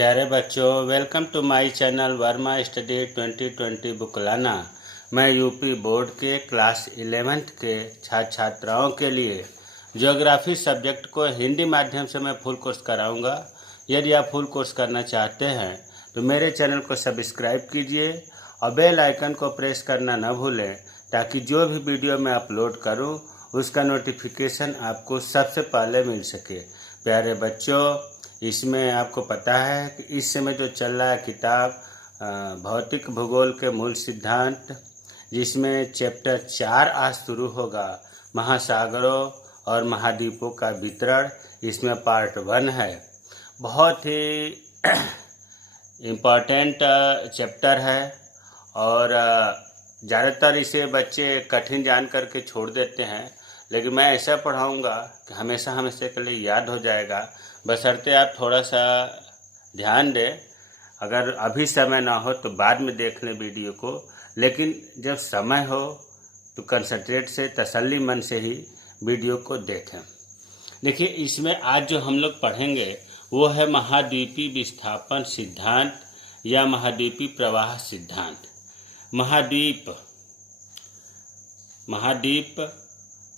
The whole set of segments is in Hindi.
प्यारे बच्चों, welcome to my channel Verma study 2020 बुकलाना। मैं यूपी बोर्ड के क्लास 11th के छात्र छात्राओं के लिए ज्योग्राफी सब्जेक्ट को हिंदी माध्यम से मैं फुल कोर्स कराऊंगा। यदि आप फुल कोर्स करना चाहते हैं तो मेरे चैनल को सब्सक्राइब कीजिए और बेल आइकन को प्रेस करना न भूलें, ताकि जो भी वीडियो मैं अपलोड करूं उसका नोटिफिकेशन आपको सबसे पहले मिल सके। प्यारे बच्चों, इसमें आपको पता है कि इस समय जो चल रहा है किताब भौतिक भूगोल के मूल सिद्धांत, जिसमें चैप्टर 4 आज शुरू होगा, महासागरों और महाद्वीपों का वितरण। इसमें पार्ट 1 है। बहुत ही इम्पॉर्टेंट चैप्टर है और ज़्यादातर इसे बच्चे कठिन जान करके छोड़ देते हैं, लेकिन मैं ऐसा पढ़ाऊँगा कि हमेशा हमेशा के लिए याद हो जाएगा, बशर्ते आप थोड़ा सा ध्यान दें। अगर अभी समय ना हो तो बाद में देख लें वीडियो को, लेकिन जब समय हो तो कंसंट्रेट से, तसल्ली मन से ही वीडियो को देखें। देखिए, इसमें आज जो हम लोग पढ़ेंगे वो है महाद्वीपीय विस्थापन सिद्धांत या महाद्वीपीय प्रवाह सिद्धांत। महाद्वीप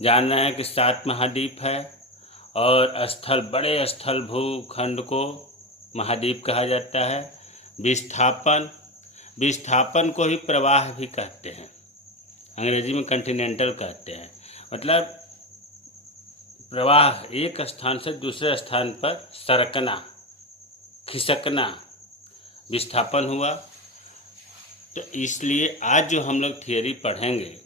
जान रहे हैं कि 7 महाद्वीप है और स्थल, बड़े स्थल भूखंड को महाद्वीप कहा जाता है। विस्थापन को ही प्रवाह भी कहते हैं, अंग्रेजी में कॉन्टिनेंटल कहते हैं। मतलब प्रवाह, एक स्थान से दूसरे स्थान पर सरकना, खिसकना विस्थापन हुआ। तो इसलिए आज जो हम लोग थियरी पढ़ेंगे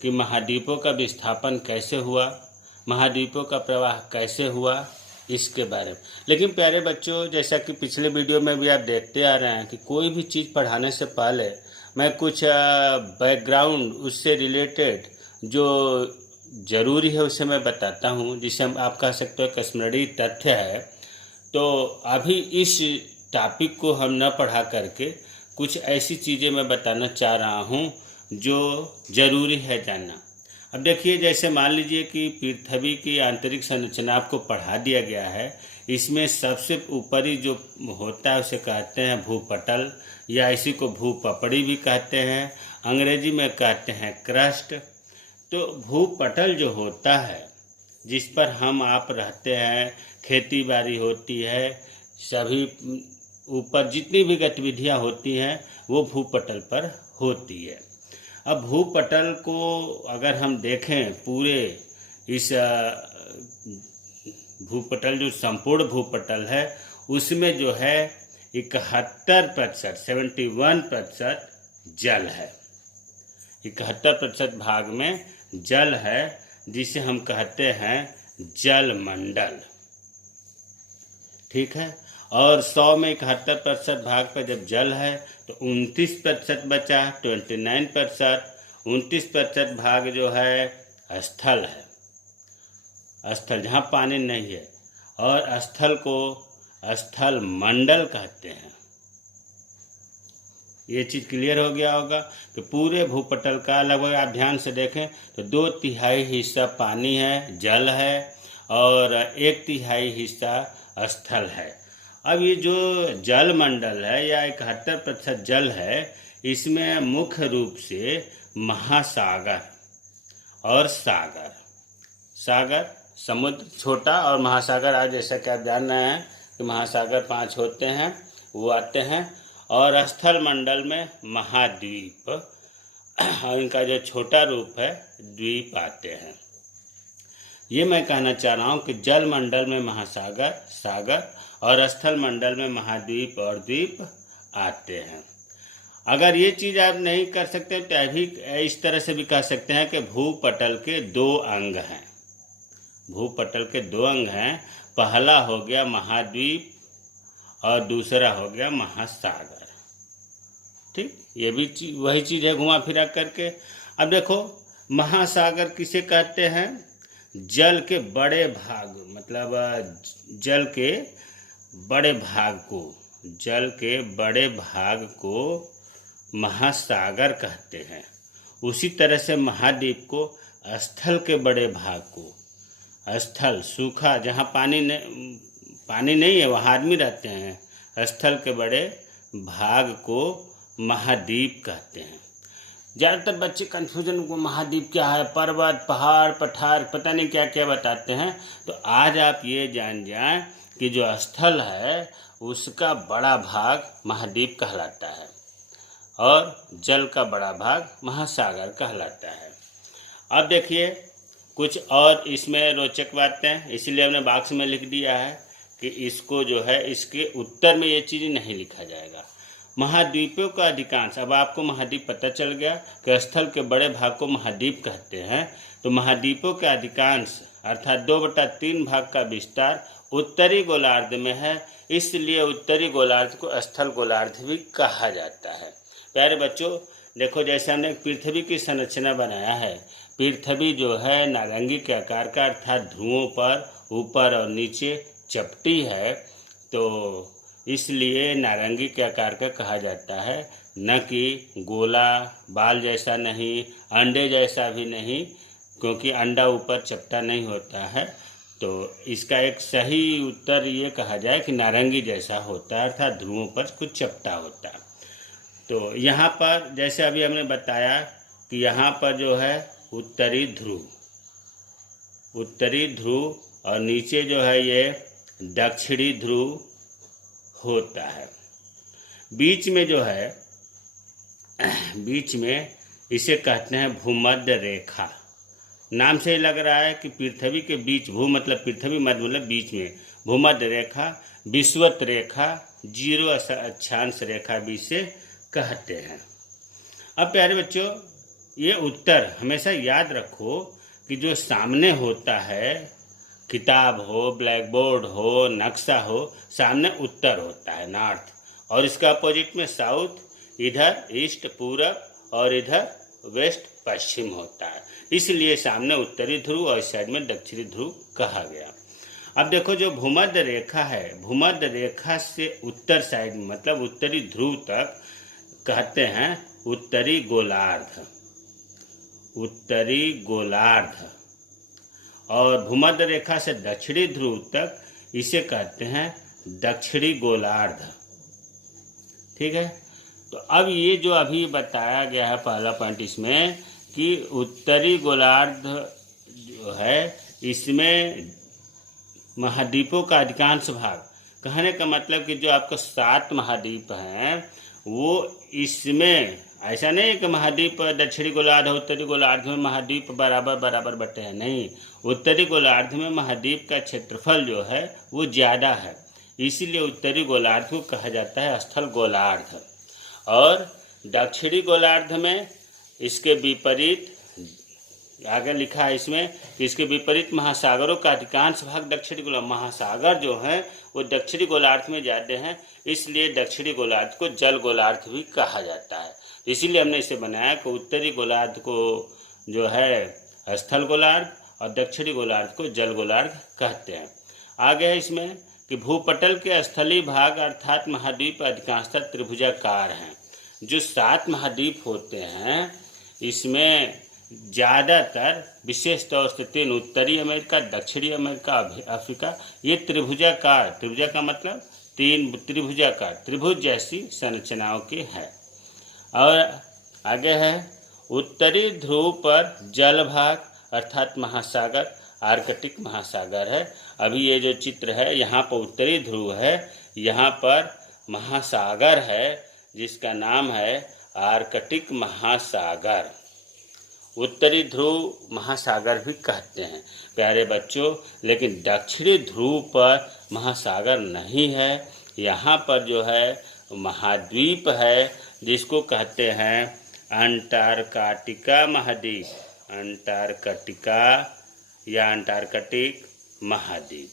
कि महाद्वीपों का विस्थापन कैसे हुआ, महाद्वीपों का प्रवाह कैसे हुआ, इसके बारे में। लेकिन प्यारे बच्चों, जैसा कि पिछले वीडियो में भी आप देखते आ रहे हैं कि कोई भी चीज़ पढ़ाने से पहले मैं कुछ बैकग्राउंड, उससे रिलेटेड जो ज़रूरी है उसे मैं बताता हूँ, जिसे हम आप कह सकते हो स्मृति तथ्य है। तो अभी इस टॉपिक को हम न पढ़ा करके कुछ ऐसी चीज़ें मैं बताना चाह रहा हूँ जो ज़रूरी है जानना। अब देखिए, जैसे मान लीजिए कि पृथ्वी की आंतरिक संरचना आपको पढ़ा दिया गया है। इसमें सबसे ऊपरी जो होता है उसे कहते हैं भूपटल, या इसी को भूपपड़ी भी कहते हैं, अंग्रेजी में कहते हैं क्रस्ट। तो भूपटल जो होता है, जिस पर हम आप रहते हैं, खेती बाड़ी होती है, सभी ऊपर जितनी भी गतिविधियां होती हैं वो भूपटल पर होती है। अब भूपटल को अगर हम देखें, पूरे इस भूपटल, जो संपूर्ण भूपटल है, उसमें जो है 71%, 71% जल है। 71% भाग में जल है, जिसे हम कहते हैं जलमंडल। ठीक है। और 100 में 71% भाग पर जब जल है तो 29% बचा, 29%। 29% भाग जो है स्थल है, स्थल जहाँ पानी नहीं है, और स्थल को स्थल मंडल कहते हैं। ये चीज़ क्लियर हो गया होगा कि पूरे भूपटल का लगभग आप ध्यान से देखें तो 2/3 हिस्सा पानी है, जल है, और 1/3 हिस्सा स्थल है। अब ये जो जल मंडल है या 71% जल है, इसमें मुख्य रूप से महासागर और सागर, समुद्र छोटा, और महासागर, आज जैसा कि आप जान रहे हैं कि महासागर 5 होते हैं, वो आते हैं। और स्थल मंडल में महाद्वीप, और इनका जो छोटा रूप है द्वीप आते हैं। ये मैं कहना चाह रहा हूँ कि जल मंडल में महासागर, सागर, और स्थल मंडल में महाद्वीप और द्वीप आते हैं। अगर ये चीज़ आप नहीं कर सकते तो अभी इस तरह से भी कह सकते हैं कि भूपटल के 2 अंग हैं। भूपटल के 2 अंग हैं। पहला हो गया महाद्वीप और दूसरा हो गया महासागर। ठीक, ये भी वही चीज़ है घुमा फिरा करके। अब देखो, महासागर किसे कहते हैं? जल के बड़े भाग, मतलब जल के बड़े भाग को महासागर कहते हैं। उसी तरह से महाद्वीप को स्थल के बड़े भाग को, स्थल सूखा, जहाँ पानी नहीं है वहाँ आदमी रहते हैं, स्थल के बड़े भाग को महाद्वीप कहते हैं। ज़्यादातर बच्चे कन्फ्यूजन को महाद्वीप क्या है, पर्वत, पहाड़, पठार, पता नहीं क्या क्या बताते हैं। तो आज आप ये जान जाएं कि जो स्थल है उसका बड़ा भाग महाद्वीप कहलाता है और जल का बड़ा भाग महासागर कहलाता है। अब देखिए कुछ और इसमें रोचक बातें, इसीलिए हमने बॉक्स में लिख दिया है कि इसको जो है इसके उत्तर में ये चीज़ नहीं लिखा जाएगा। महाद्वीपों का अधिकांश, अब आपको महाद्वीप पता चल गया कि स्थल के बड़े भाग को महाद्वीप कहते हैं। तो महाद्वीपों के अधिकांश अर्थात 2/3 भाग का विस्तार उत्तरी गोलार्ध में है, इसलिए उत्तरी गोलार्ध को स्थल गोलार्ध भी कहा जाता है। प्यारे बच्चों देखो, जैसे हमने पृथ्वी की संरचना बनाया है, पृथ्वी जो है नारंगी के आकार का अर्थात ध्रुवों पर ऊपर और नीचे चपटी है, तो इसलिए नारंगी के आकार का कहा जाता है, न कि गोला, बाल जैसा नहीं, अंडे जैसा भी नहीं, क्योंकि अंडा ऊपर चपटा नहीं होता है। तो इसका एक सही उत्तर ये कहा जाए कि नारंगी जैसा होता है अर्थात ध्रुवों पर कुछ चपटा होता है। तो यहाँ पर जैसे अभी हमने बताया कि यहाँ पर जो है उत्तरी ध्रुव और नीचे जो है ये दक्षिणी ध्रुव होता है। बीच में जो है, बीच में इसे कहते हैं भूमध्य रेखा। नाम से ही लग रहा है कि पृथ्वी के बीच, भू मतलब पृथ्वी, मध्य मतलब बीच में, भूमध्य रेखा, विषुवत रेखा, 0 अक्षांश रेखा भी से कहते हैं। अब प्यारे बच्चों ये उत्तर हमेशा याद रखो कि जो सामने होता है, किताब हो, ब्लैक बोर्ड हो, नक्शा हो, सामने उत्तर होता है नॉर्थ, और इसका अपोजिट में साउथ, इधर ईस्ट पूरब और इधर वेस्ट पश्चिम होता है। इसलिए सामने उत्तरी ध्रुव और इस साइड में दक्षिणी ध्रुव कहा गया। अब देखो जो भूमध्य रेखा है, भूमध्य रेखा से उत्तर साइड मतलब उत्तरी ध्रुव तक कहते हैं उत्तरी गोलार्ध, उत्तरी गोलार्ध, और भूमध्य रेखा से दक्षिणी ध्रुव तक इसे कहते हैं दक्षिणी गोलार्ध। ठीक है, तो अब ये जो अभी बताया गया है पहला पॉइंट इसमें कि उत्तरी गोलार्ध जो है इसमें महाद्वीपों का अधिकांश भाग, कहने का मतलब कि जो आपको 7 महाद्वीप हैं वो इसमें, ऐसा नहीं कि महाद्वीप दक्षिणी गोलार्ध उत्तरी गोलार्ध में महाद्वीप बराबर बराबर बटे हैं, नहीं, उत्तरी गोलार्ध में महाद्वीप का क्षेत्रफल जो है वो ज़्यादा है, इसीलिए उत्तरी गोलार्ध को कहा जाता है स्थल गोलार्ध। और दक्षिणी गोलार्ध में इसके विपरीत आगे लिखा है इसमें कि इसके विपरीत महासागरों का अधिकांश भाग दक्षिणी गोलार्ध, महासागर जो है वो दक्षिणी गोलार्ध में ज़्यादा हैं, इसलिए दक्षिणी गोलार्ध को जल गोलार्ध भी कहा जाता है। इसीलिए हमने इसे बनाया कि उत्तरी गोलार्ध को जो है स्थल गोलार्ध और दक्षिणी गोलार्ध को जल गोलार्ध कहते हैं। आगे है इसमें कि भूपटल के स्थलीय भाग अर्थात महाद्वीप अधिकांशतः त्रिभुजाकार हैं। जो 7 महाद्वीप होते हैं इसमें ज़्यादातर विशेष तौर से 3, उत्तरी अमेरिका, दक्षिणी अमेरिका, अफ्रीका, ये त्रिभुजाकार, त्रिभुजा का मतलब 3 त्रिभुजाकार, त्रिभुज जैसी संरचनाओं के हैं। और आगे है उत्तरी ध्रुव पर जल भाग अर्थात महासागर, आर्कटिक महासागर है। अभी ये जो चित्र है यहाँ पर उत्तरी ध्रुव है, यहाँ पर महासागर है जिसका नाम है आर्कटिक महासागर, उत्तरी ध्रुव महासागर भी कहते हैं प्यारे बच्चों। लेकिन दक्षिणी ध्रुव पर महासागर नहीं है, यहाँ पर जो है महाद्वीप है जिसको कहते हैं अंटार्कटिका महाद्वीप, अंटार्कटिका या अंटार्कटिक महाद्वीप।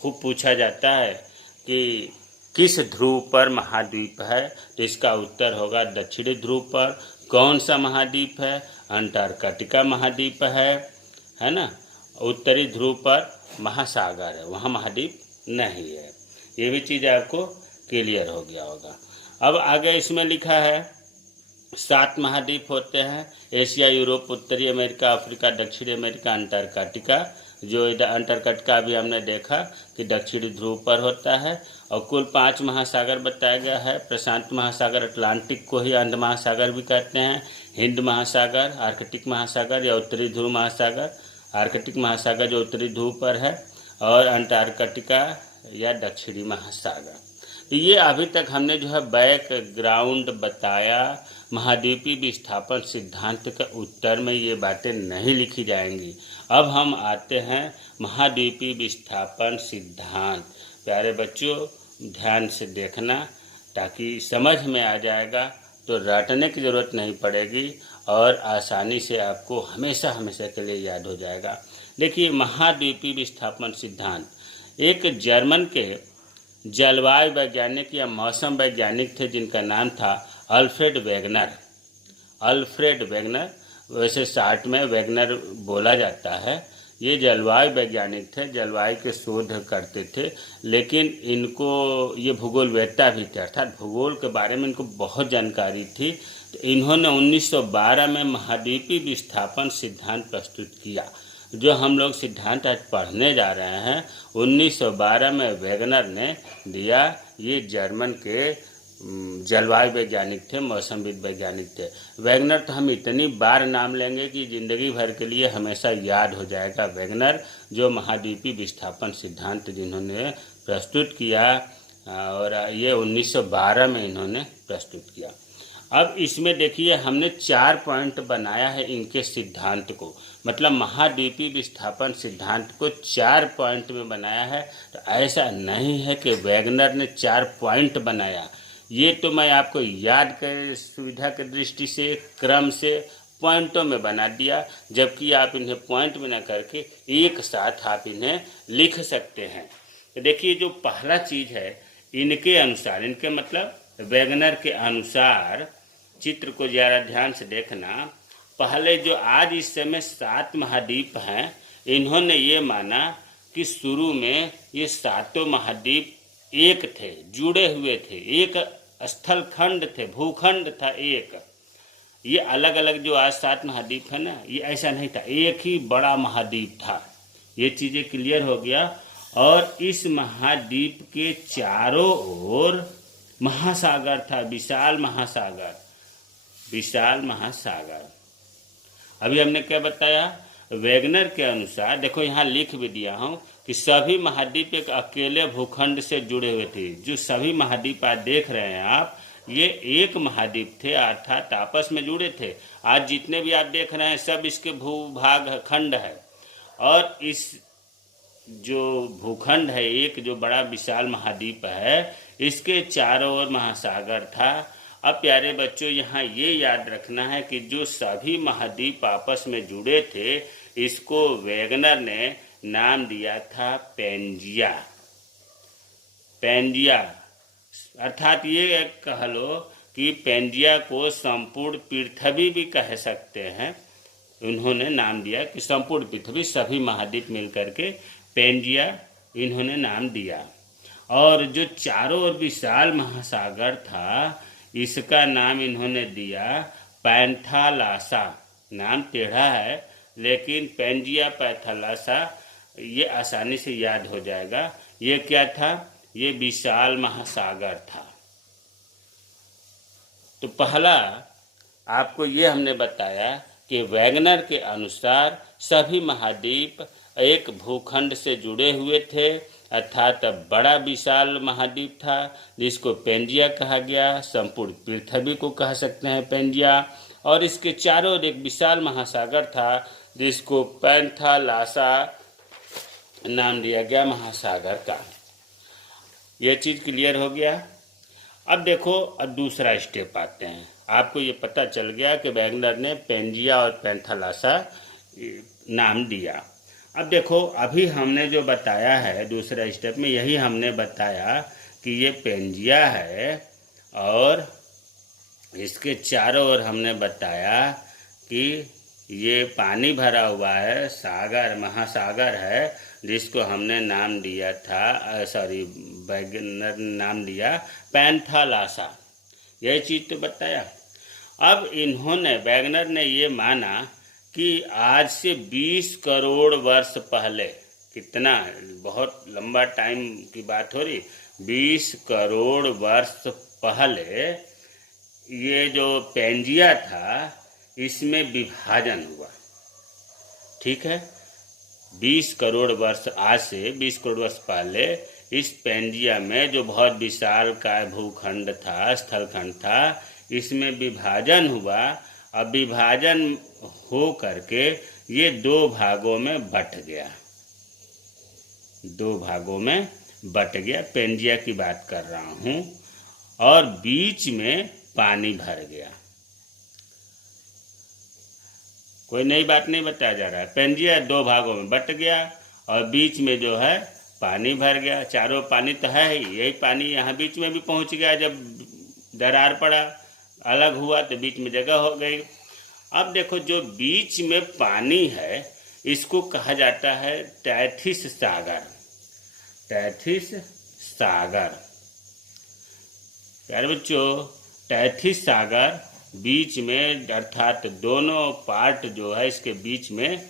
खूब पूछा जाता है कि किस ध्रुव पर महाद्वीप है, तो इसका उत्तर होगा दक्षिणी ध्रुव पर। कौन सा महाद्वीप है? अंटार्कटिका महाद्वीप है ना। उत्तरी ध्रुव पर महासागर है, वहाँ महाद्वीप नहीं है। ये भी चीज़ आपको क्लियर हो गया होगा। अब आगे इसमें लिखा है 7 महाद्वीप होते हैं, एशिया, यूरोप, उत्तरी अमेरिका, अफ्रीका, दक्षिणी अमेरिका, अंटार्कटिका। जो इधर अंटार्कटिका भी हमने देखा कि दक्षिणी ध्रुव पर होता है। और कुल 5 महासागर बताया गया है। प्रशांत महासागर, अटलांटिक को ही अंध महासागर भी कहते हैं, हिंद महासागर, आर्कटिक महासागर या उत्तरी ध्रुव महासागर, आर्कटिक महासागर जो उत्तरी ध्रुव पर है, और अंटार्कटिका या दक्षिणी महासागर। तो ये अभी तक हमने जो है बैकग्राउंड बताया। महाद्वीपीय विस्थापन सिद्धांत के उत्तर में ये बातें नहीं लिखी जाएंगी। अब हम आते हैं महाद्वीपीय विस्थापन सिद्धांत। प्यारे बच्चों, ध्यान से देखना ताकि समझ में आ जाएगा, तो रटने की ज़रूरत नहीं पड़ेगी और आसानी से आपको हमेशा हमेशा के लिए याद हो जाएगा। देखिए, महाद्वीपीय विस्थापन सिद्धांत एक जर्मन के जलवायु वैज्ञानिक या मौसम वैज्ञानिक थे जिनका नाम था अल्फ्रेड वेगनर। अल्फ्रेड वेगनर, वैसे शार्ट में वेगनर बोला जाता है। ये जलवायु वैज्ञानिक थे, जलवायु के शोध करते थे, लेकिन इनको ये भूगोलवेत्ता भी थे, अर्थात भूगोल के बारे में इनको बहुत जानकारी थी। तो इन्होंने 1912 में महाद्वीपीय विस्थापन सिद्धांत प्रस्तुत किया। जो हम लोग सिद्धांत आज पढ़ने जा रहे हैं 1912 में वेगनर ने दिया। ये जर्मन के जलवायु वैज्ञानिक थे, मौसमविद वैज्ञानिक थे। वेगनर तो हम इतनी बार नाम लेंगे कि ज़िंदगी भर के लिए हमेशा याद हो जाएगा। वेगनर जो महाद्वीपीय विस्थापन सिद्धांत जिन्होंने प्रस्तुत किया, और ये 1912 में इन्होंने प्रस्तुत किया। अब इसमें देखिए, हमने 4 पॉइंट बनाया है इनके सिद्धांत को, मतलब महाद्वीपीय विस्थापन सिद्धांत को 4 पॉइंट में बनाया है। तो ऐसा नहीं है कि वेगनर ने 4 पॉइंट बनाया। ये तो मैं आपको याद कर सुविधा की दृष्टि से क्रम से पॉइंटों में बना दिया, जबकि आप इन्हें पॉइंट में न करके एक साथ आप इन्हें लिख सकते हैं। तो देखिए, जो पहला चीज़ है, इनके अनुसार, इनके मतलब वेगनर के अनुसार, चित्र को ज़रा ध्यान से देखना। पहले जो आज इस समय 7 महाद्वीप हैं, इन्होंने ये माना कि शुरू में ये 7 महाद्वीप एक थे, जुड़े हुए थे, एक स्थल खंड थे, भूखंड था एक। ये अलग अलग जो आज 7 महाद्वीप है ना, ये ऐसा नहीं था, एक ही बड़ा महाद्वीप था। ये चीज़ें क्लियर हो गया। और इस महाद्वीप के चारों ओर महासागर था, विशाल महासागर, विशाल महासागर। अभी हमने क्या बताया, वेगनर के अनुसार, देखो यहाँ लिख भी दिया हूँ कि सभी महाद्वीप एक अकेले भूखंड से जुड़े हुए थे। जो सभी महाद्वीप आज देख रहे हैं आप, ये एक महाद्वीप थे, अर्थात आपस में जुड़े थे। आज जितने भी आप देख रहे हैं सब इसके भूभाग खंड है। और इस जो भूखंड है, एक जो बड़ा विशाल महाद्वीप है, इसके चारों ओर महासागर था। अब प्यारे बच्चों, यहाँ ये याद रखना है कि जो सभी महाद्वीप आपस में जुड़े थे, इसको वेगनर ने नाम दिया था पेंजिया। पेंजिया अर्थात ये कह लो कि पेंजिया को संपूर्ण पृथ्वी भी कह सकते हैं। उन्होंने नाम दिया कि संपूर्ण पृथ्वी, सभी महाद्वीप मिलकर के पेंजिया इन्होंने नाम दिया। और जो चारों ओर विशाल महासागर था, इसका नाम इन्होंने दिया पैंथालासा। नाम टेढ़ा है, लेकिन पेंजिया पैंथालासा ये आसानी से याद हो जाएगा। ये क्या था? ये विशाल महासागर था। तो पहला आपको ये हमने बताया कि वेगनर के अनुसार सभी महाद्वीप एक भूखंड से जुड़े हुए थे, अर्थात बड़ा विशाल महाद्वीप था जिसको पेंजिया कहा गया। संपूर्ण पृथ्वी को कह सकते हैं पेंजिया। और इसके चारों ओर एक विशाल महासागर था जिसको पैंथालासा नाम दिया गया महासागर का। यह चीज़ क्लियर हो गया। अब देखो, अब दूसरा स्टेप आते हैं। आपको ये पता चल गया कि वेगनर ने पेंजिया और पैंथालासा नाम दिया। अब देखो, अभी हमने जो बताया है दूसरा स्टेप में, यही हमने बताया कि ये पेंजिया है और इसके चारों ओर हमने बताया कि ये पानी भरा हुआ है, सागर, महासागर है, जिसको हमने नाम दिया था, वेगनर नाम दिया पैंथालासा। यही चीज़ तो बताया। अब इन्होंने, वेगनर ने ये माना कि आज से 20 करोड़ वर्ष पहले, कितना बहुत लंबा टाइम की बात हो रही, 20 करोड़ वर्ष पहले ये जो पेंजिया था इसमें विभाजन हुआ। ठीक है, 20 करोड़ वर्ष, आज से 20 करोड़ वर्ष पहले इस पेंजिया में जो बहुत विशाल का भूखंड था, स्थलखंड था, इसमें विभाजन हुआ। अब विभाजन हो करके ये दो भागों में बट गया, दो भागों में बट गया। पेंजिया की बात कर रहा हूँ। और बीच में पानी भर गया। कोई नई बात नहीं बताया जा रहा है। पेंजिया दो भागों में बट गया और बीच में जो है पानी भर गया। चारों पानी तो है ही, यही पानी यहाँ बीच में भी पहुँच गया। जब दरार पड़ा, अलग हुआ तो बीच में जगह हो गई। अब देखो, जो बीच में पानी है इसको कहा जाता है टैथिस सागर। टैथिस सागर, प्यारे बच्चों, टैथिस सागर बीच में, अर्थात दोनों पार्ट जो है इसके बीच में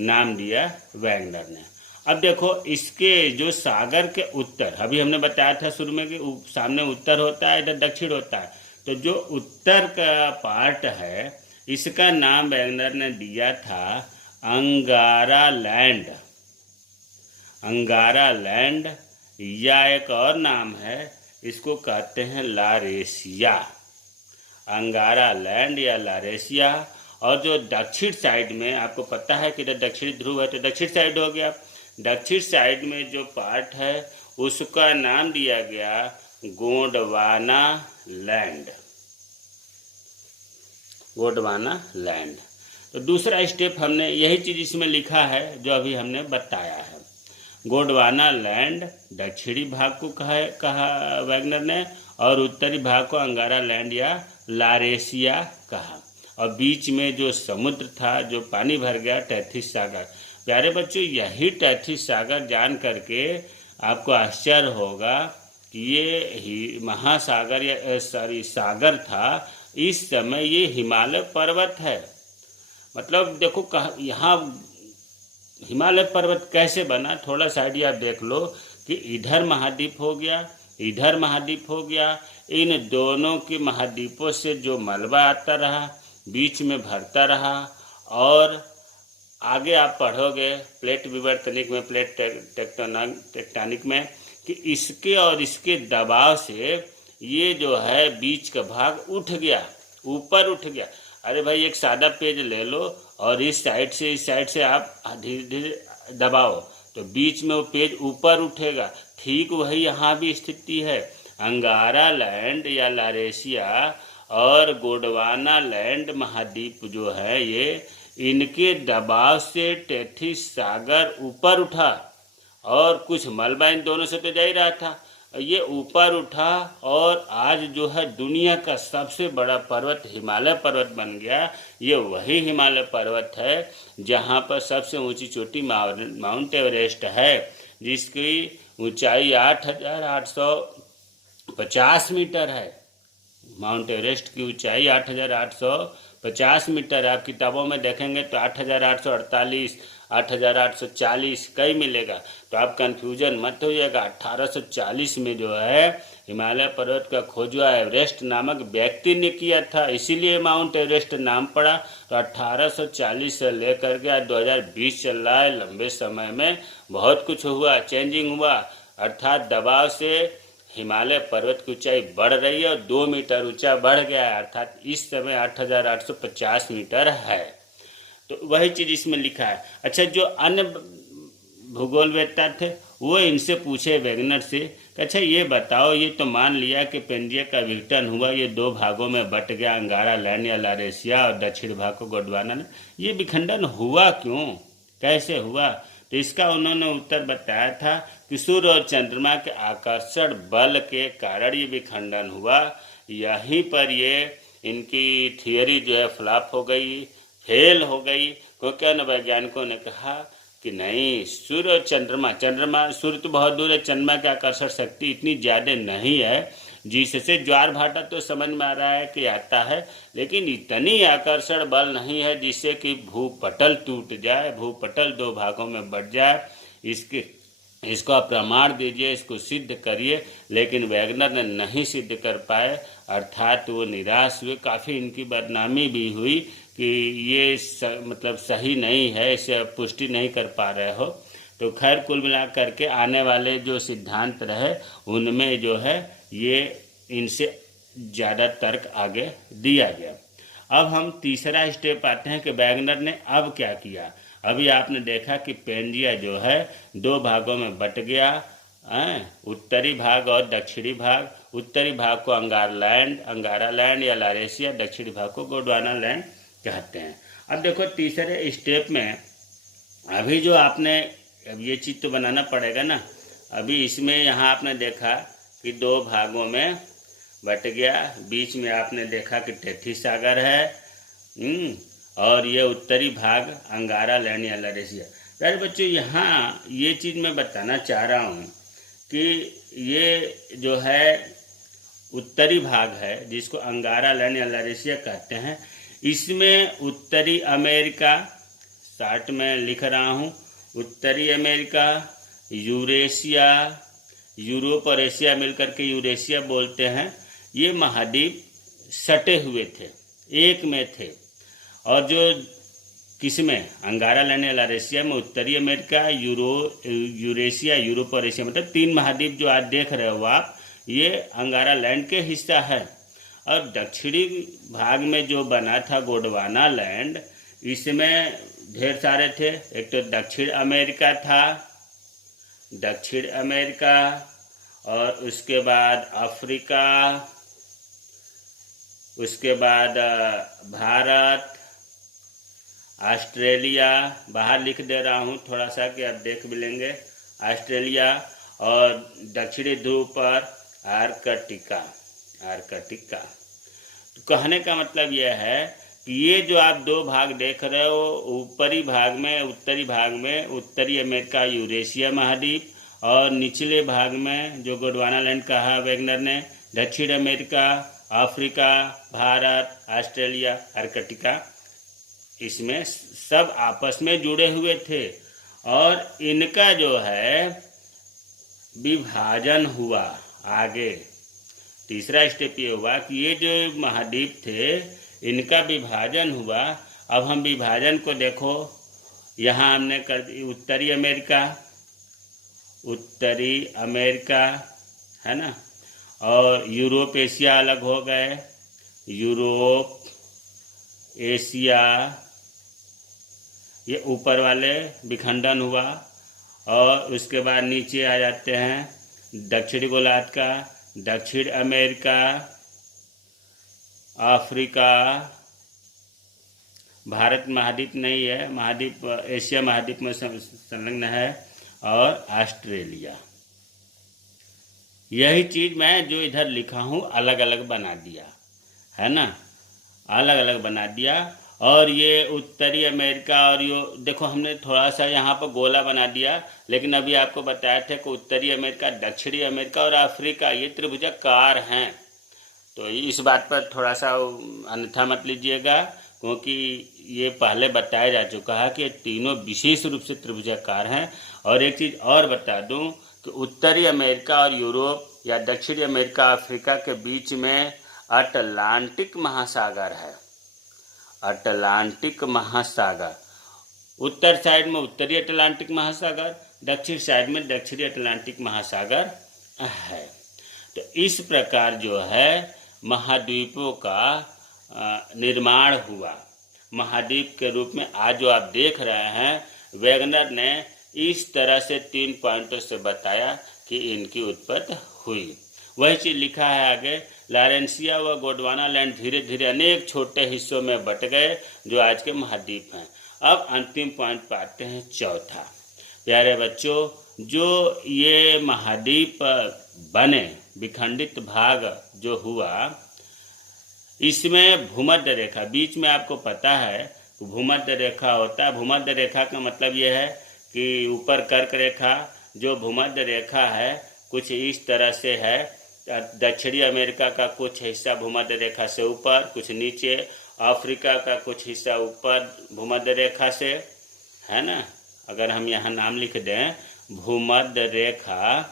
नाम दिया वैगनर ने। अब देखो, इसके जो सागर के उत्तर, अभी हमने बताया था शुरू में कि सामने उत्तर होता है, इधर दक्षिण होता है। तो जो उत्तर का पार्ट है इसका नाम वैगनर ने दिया था अंगारा लैंड। अंगारा लैंड, या एक और नाम है, इसको कहते हैं लारेशिया। अंगारा लैंड या लारेशिया। और जो दक्षिण साइड में, आपको पता है कि दक्षिणी ध्रुव है तो दक्षिण साइड हो गया। दक्षिण साइड में जो पार्ट है उसका नाम दिया गया गोंडवाना लैंड। गोंडवाना लैंड। तो दूसरा स्टेप हमने यही चीज़ इसमें लिखा है जो अभी हमने बताया है। गोंडवाना लैंड दक्षिणी भाग को कहा वैगनर ने, और उत्तरी भाग को अंगारा लैंड या लारेशिया कहा। और बीच में जो समुद्र था, जो पानी भर गया, टैथिस सागर। प्यारे बच्चों, यही टैथिस सागर जान करके आपको आश्चर्य होगा कि ये महासागर या सागर था। इस समय ये हिमालय पर्वत है। मतलब देखो, यहाँ हिमालय पर्वत कैसे बना, थोड़ा सा आइडिया देख लो कि इधर महाद्वीप हो गया, इधर महाद्वीप हो गया। इन दोनों के महाद्वीपों से जो मलबा आता रहा, बीच में भरता रहा। और आगे आप पढ़ोगे प्लेट विवर्तनिक में, प्लेट टेक्टोनिक में, कि इसके और इसके दबाव से ये जो है बीच का भाग उठ गया, ऊपर उठ गया। अरे भाई, एक सादा पेज ले लो और इस साइड से आप धीरे धीरे दबाओ तो बीच में वो पेज ऊपर उठेगा। ठीक वही यहाँ भी स्थिति है। अंगारा लैंड या लारेशिया और गोंडवाना लैंड महाद्वीप जो है, ये इनके दबाव से टैथिस सागर ऊपर उठा और कुछ मलबा इन दोनों से तो जा ही रहा था, ये ऊपर उठा और आज जो है दुनिया का सबसे बड़ा पर्वत हिमालय पर्वत बन गया। ये वही हिमालय पर्वत है जहाँ पर सबसे ऊंची चोटी माउंट एवरेस्ट है, जिसकी ऊंचाई 8,850 मीटर है। माउंट एवरेस्ट की ऊंचाई 8,850 मीटर है। आप किताबों में देखेंगे तो 8,848, 8,840 कई मिलेगा। तो आप कंफ्यूजन मत होइएगा। 1840 में जो है हिमालय पर्वत का खोज हुआ एवरेस्ट नामक व्यक्ति ने किया था, इसीलिए माउंट एवरेस्ट नाम पड़ा। तो 1840 से लेकर के आज 2020 चल रहा है। लंबे समय में बहुत कुछ हुआ, चेंजिंग हुआ। अर्थात दबाव से हिमालय पर्वत की ऊंचाई बढ़ रही है और 2 मीटर ऊंचा बढ़ गया है। अर्थात इस समय 8,850 मीटर है। तो वही चीज़ इसमें लिखा है। अच्छा, जो अन्य भूगोलवेत्ता थे वो इनसे पूछे वैगनर से, अच्छा ये बताओ, ये तो मान लिया कि पेंजिया का विघटन हुआ, ये दो भागों में बट गया, अंगारा लैंड या लारेशिया और दक्षिण भाग को गोंडवाना ने, ये विखंडन हुआ क्यों, कैसे हुआ? तो इसका उन्होंने उत्तर बताया था कि सूर्य और चंद्रमा के आकर्षण बल के कारण ये विखंडन हुआ। यहीं पर ये इनकी थियरी जो है फ्लॉप हो गई, फेल हो गई, क्योंकि अन्य वैज्ञानिकों ने कहा कि नहीं, सूर्य और चंद्रमा, सूर्य तो बहुत दूर है, चंद्रमा की आकर्षण शक्ति इतनी ज़्यादा नहीं है, जिससे ज्वार भाटा तो समझ में आ रहा है कि आता है, लेकिन इतनी आकर्षण बल नहीं है जिससे कि भूपटल टूट जाए, भूपटल दो भागों में बढ़ जाए। इसका प्रमाण दीजिए, इसको सिद्ध करिए। लेकिन वैगनर ने नहीं सिद्ध कर पाए, अर्थात वो निराश हुए। काफ़ी इनकी बदनामी भी हुई कि ये मतलब सही नहीं है, इसे पुष्टि नहीं कर पा रहे हो। तो खैर कुल मिला करके आने वाले जो सिद्धांत रहे उनमें जो है ये इनसे ज़्यादा तर्क आगे दिया गया। अब हम तीसरा स्टेप आते हैं कि वैगनर ने अब क्या किया। अभी आपने देखा कि पेंजिया जो है दो भागों में बट गया, उत्तरी भाग और दक्षिणी भाग। उत्तरी भाग को अंगारा लैंड या लारेशिया, दक्षिणी भाग को गोंडवाना लैंड कहते हैं। अब देखो तीसरे स्टेप में अभी जो आपने, अब ये चीज़ तो बनाना पड़ेगा ना। अभी इसमें यहाँ आपने देखा कि दो भागों में बट गया, बीच में आपने देखा कि टेथी सागर है और ये उत्तरी भाग अंगारा लैंड या लारेशिया। यार बच्चों यहाँ ये चीज़ मैं बताना चाह रहा हूँ कि ये जो है उत्तरी भाग है जिसको अंगारा लैंड या लारेशिया कहते हैं, इसमें उत्तरी अमेरिका, चार्ट में लिख रहा हूँ, उत्तरी अमेरिका, यूरेशिया, यूरोप और एशिया मिलकर के यूरेशिया बोलते हैं, ये महाद्वीप सटे हुए थे, एक में थे। और जो किसमें अंगारा लैंड या लारेशिया में उत्तरी अमेरिका, यूरेशिया, यूरोप और एशिया, मतलब तीन महाद्वीप जो आज देख रहे हो आप, ये अंगारा लैंड के हिस्सा है। और दक्षिणी भाग में जो बना था गोंडवाना लैंड, इसमें ढेर सारे थे। एक तो दक्षिण अमेरिका था, दक्षिण अमेरिका, और उसके बाद अफ्रीका, उसके बाद भारत, ऑस्ट्रेलिया, बाहर लिख दे रहा हूँ थोड़ा सा कि आप देख भी लेंगे, ऑस्ट्रेलिया, और दक्षिणी ध्रुव पर आर्कटिका। तो कहने का मतलब यह है कि ये जो आप दो भाग देख रहे हो, ऊपरी भाग में, उत्तरी भाग में उत्तरी अमेरिका यूरेशिया महाद्वीप, और निचले भाग में जो गोंडवाना लैंड कहा वैगनर ने, दक्षिण America, Africa, Bharat, Australia, Arktika, इसमें सब आपस में जुड़े हुए थे। और इनका जो है विभाजन हुआ आगे। तीसरा स्टेप ये हुआ कि ये जो महाद्वीप थे इनका विभाजन हुआ। अब हम विभाजन को देखो, यहाँ हमने कर दी उत्तरी अमेरिका है ना, और यूरोप एशिया अलग हो गए, यूरोप एशिया, ये ऊपर वाले विखंडन हुआ। और उसके बाद नीचे आ जाते हैं दक्षिणी गोलार्ध का, दक्षिण अमेरिका, अफ्रीका, भारत महाद्वीप नहीं है, महाद्वीप एशिया महाद्वीप में संलग्न है, और ऑस्ट्रेलिया। यही चीज़ मैं जो इधर लिखा हूँ अलग अलग बना दिया है ना, अलग अलग बना दिया। और ये उत्तरी अमेरिका, और ये देखो हमने थोड़ा सा यहाँ पर गोला बना दिया, लेकिन अभी आपको बताया था कि उत्तरी अमेरिका, दक्षिणी अमेरिका और अफ्रीका ये त्रिभुजाकार हैं। तो इस बात पर थोड़ा सा अन्यथा मत लीजिएगा, क्योंकि ये पहले बताया जा चुका है कि तीनों विशेष रूप से त्रिभुजाकार हैं। और एक चीज़ और बता दूं कि उत्तरी अमेरिका और यूरोप या दक्षिणी अमेरिका अफ्रीका के बीच में अटलांटिक महासागर है। अटलांटिक महासागर, उत्तर साइड में उत्तरी अटलांटिक महासागर, दक्षिण साइड में दक्षिणी अटलांटिक महासागर है। तो इस प्रकार जो है महाद्वीपों का निर्माण हुआ। महाद्वीप के रूप में आज जो आप देख रहे हैं, वैगनर ने इस तरह से 3 पॉइंटों से बताया कि इनकी उत्पत्ति हुई। वही चीज़ लिखा है आगे, लारेंसिया व गोंडवाना लैंड धीरे धीरे अनेक छोटे हिस्सों में बट गए जो आज के महाद्वीप हैं। अब अंतिम पॉइंट पाते हैं, चौथा। प्यारे बच्चों, जो ये महाद्वीप बने, विखंडित भाग जो हुआ, इसमें भूमध्य रेखा, बीच में आपको पता है भूमध्य रेखा होता है। भूमध्य रेखा का मतलब यह है कि ऊपर कर्क रेखा, जो भूमध्य रेखा है कुछ इस तरह से है दक्षिणी अमेरिका का कुछ हिस्सा भूमध्य रेखा से ऊपर, कुछ नीचे, अफ्रीका का कुछ हिस्सा ऊपर भूमध्य रेखा से, है ना। अगर हम यहाँ नाम लिख दें भूमध्य रेखा,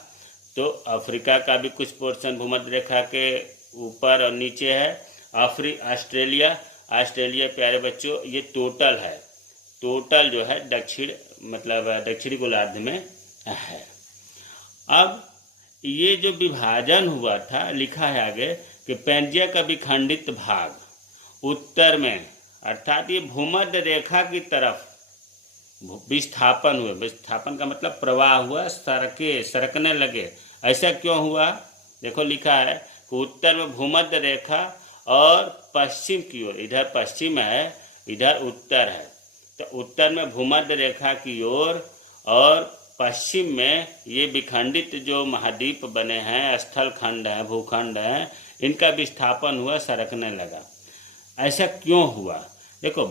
तो अफ्रीका का भी कुछ पोर्शन भूमध्य रेखा के ऊपर और नीचे है। ऑस्ट्रेलिया प्यारे बच्चों ये टोटल है, टोटल जो है दक्षिणी गोलार्ध में है। अब ये जो विभाजन हुआ था, लिखा है आगे कि पेंजिया का विखंडित भाग उत्तर में, अर्थात ये भूमध्य रेखा की तरफ विस्थापन हुए। विस्थापन का मतलब प्रवाह हुआ, सरकने लगे। ऐसा क्यों हुआ? देखो लिखा है कि उत्तर में भूमध्य रेखा और पश्चिम की ओर, इधर पश्चिम है इधर उत्तर है, तो उत्तर में भूमध्य रेखा की ओर और पश्चिम में ये विखंडित जो महाद्वीप बने हैं, स्थल खंड हैं, भूखंड हैं, इनका विस्थापन हुआ, सरकने लगा। ऐसा क्यों हुआ? देखो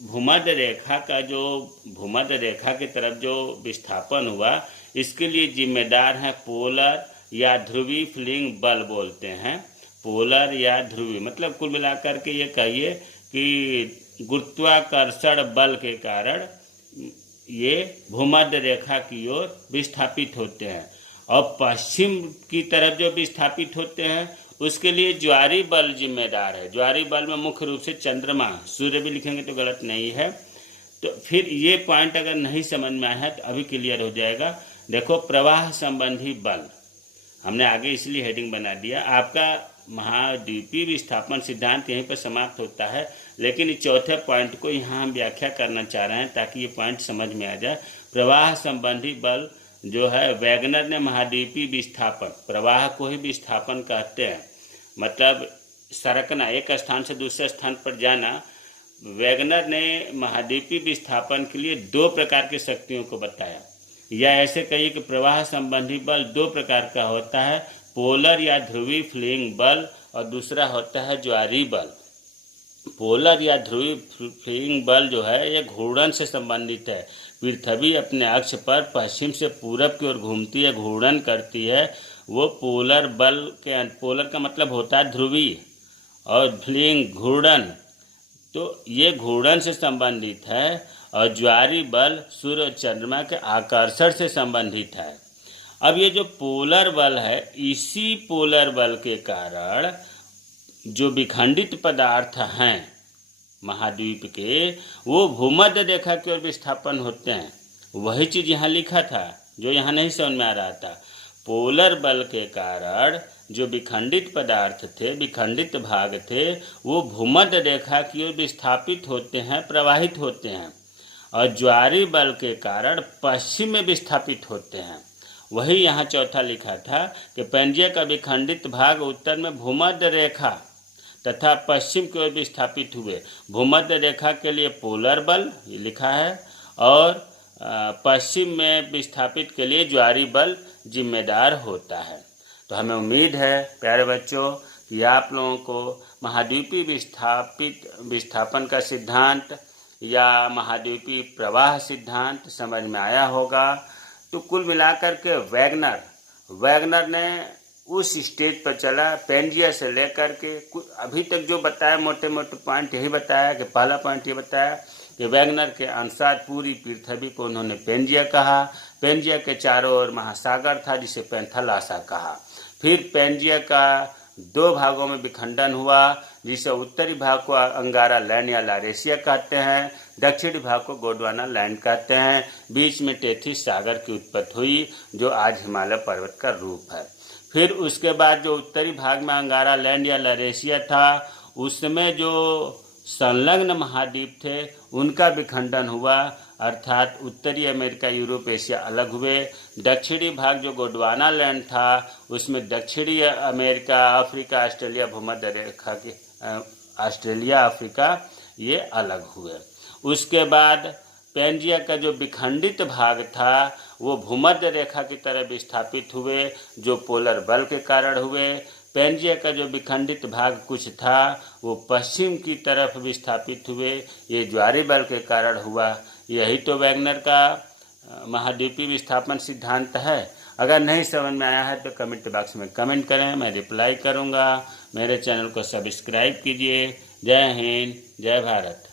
भूमध्य रेखा का जो भूमध्य रेखा की तरफ जो विस्थापन हुआ, इसके लिए जिम्मेदार है पोलर या ध्रुवीय फ्लिंग बल बोलते हैं। पोलर या ध्रुवीय मतलब कुल मिलाकर के ये कहिए कि गुरुत्वाकर्षण बल के कारण ये भूमध्य रेखा की ओर विस्थापित होते हैं। और पश्चिम की तरफ जो विस्थापित होते हैं उसके लिए ज्वारीय बल जिम्मेदार है। ज्वारीय बल में मुख्य रूप से चंद्रमा, सूर्य भी लिखेंगे तो गलत नहीं है। तो फिर ये पॉइंट अगर नहीं समझ में आया है तो अभी क्लियर हो जाएगा। देखो प्रवाह संबंधी बल हमने आगे इसलिए हेडिंग बना दिया। आपका महाद्वीपीय विस्थापन सिद्धांत यहीं पर समाप्त होता है, लेकिन इस चौथे पॉइंट को यहाँ हम व्याख्या करना चाह रहे हैं ताकि ये पॉइंट समझ में आ जाए। प्रवाह संबंधी बल जो है, वैगनर ने महाद्वीपीय विस्थापन, प्रवाह को ही विस्थापन कहते हैं, मतलब सरकना, एक स्थान से दूसरे स्थान पर जाना। वैगनर ने महाद्वीपीय विस्थापन के लिए दो प्रकार की शक्तियों को बताया, या ऐसे कहिए कि प्रवाह संबंधी बल दो प्रकार का होता है, पोलर या ध्रुवीय फ्लिंग बल और दूसरा होता है ज्वारीय बल। पोलर या ध्रुवीय फ्लिंग बल जो है ये घूर्णन से संबंधित है। पृथ्वी अपने अक्ष पर पश्चिम से पूरब की ओर घूमती है, घूर्णन करती है, वो पोलर बल के, पोलर का मतलब होता है ध्रुवीय, और फ्लिंग घूर्णन, तो ये घूर्णन से संबंधित है। और ज्वारीय बल सूर्य और चंद्रमा के आकर्षण से संबंधित है। अब ये जो पोलर बल है, इसी पोलर बल के कारण जो विखंडित पदार्थ हैं महाद्वीप के, वो भूमध्य रेखा की ओर विस्थापन होते हैं। वही चीज़ यहाँ लिखा था जो यहाँ नहीं समझ में आ रहा था। पोलर बल के कारण जो विखंडित पदार्थ थे, विखंडित भाग थे, वो भूमध्य रेखा की ओर विस्थापित होते हैं, प्रवाहित होते हैं। और ज्वारीय बल के कारण पश्चिम में विस्थापित होते हैं। वही यहाँ चौथा लिखा था कि पेंजिया का विखंडित भाग उत्तर में भूमध्य रेखा तथा पश्चिम की ओर विस्थापित हुए। भूमध्य रेखा के लिए पोलर बल ये लिखा है, और पश्चिम में विस्थापित के लिए ज्वारीय बल जिम्मेदार होता है। तो हमें उम्मीद है प्यारे बच्चों कि आप लोगों को महाद्वीपीय विस्थापन का सिद्धांत या महाद्वीपीय प्रवाह सिद्धांत समझ में आया होगा। तो कुल मिलाकर के वैगनर ने उस स्टेज पर चला, पेंजिया से लेकर के अभी तक जो बताया, मोटे मोटे पॉइंट यही बताया कि पहला पॉइंट ये बताया कि वैगनर के अनुसार पूरी पृथ्वी को उन्होंने पेंजिया कहा। पेंजिया के चारों ओर महासागर था जिसे पेंथलासा कहा। फिर पेंजिया का दो भागों में विखंडन हुआ, जिसे उत्तरी भाग को अंगारा लैंड या लारेशिया कहते हैं, दक्षिणी भाग को गोंडवाना लैंड कहते हैं। बीच में टेथिस सागर की उत्पत्ति हुई जो आज हिमालय पर्वत का रूप है। फिर उसके बाद जो उत्तरी भाग में अंगारा लैंड या लारेशिया था, उसमें जो संलग्न महाद्वीप थे उनका विखंडन हुआ, अर्थात उत्तरी अमेरिका, यूरोप, एशिया अलग हुए। दक्षिणी भाग जो गोंडवाना लैंड था, उसमें दक्षिणी अमेरिका, अफ्रीका, ऑस्ट्रेलिया, भूमध्य रेखा के ऑस्ट्रेलिया, अफ्रीका ये अलग हुए। उसके बाद पेंजिया का जो विखंडित भाग था वो भूमध्य रेखा की तरफ विस्थापित हुए, जो पोलर बल के कारण हुए। पेंजिया का जो विखंडित भाग कुछ था वो पश्चिम की तरफ विस्थापित हुए, ये ज्वारीय बल के कारण हुआ। यही तो वैगनर का महाद्वीपीय विस्थापन सिद्धांत है। अगर नहीं समझ में आया है तो कमेंट बॉक्स में कमेंट करें, मैं रिप्लाई करूँगा। मेरे चैनल को सब्सक्राइब कीजिए। जय हिंद, जय भारत।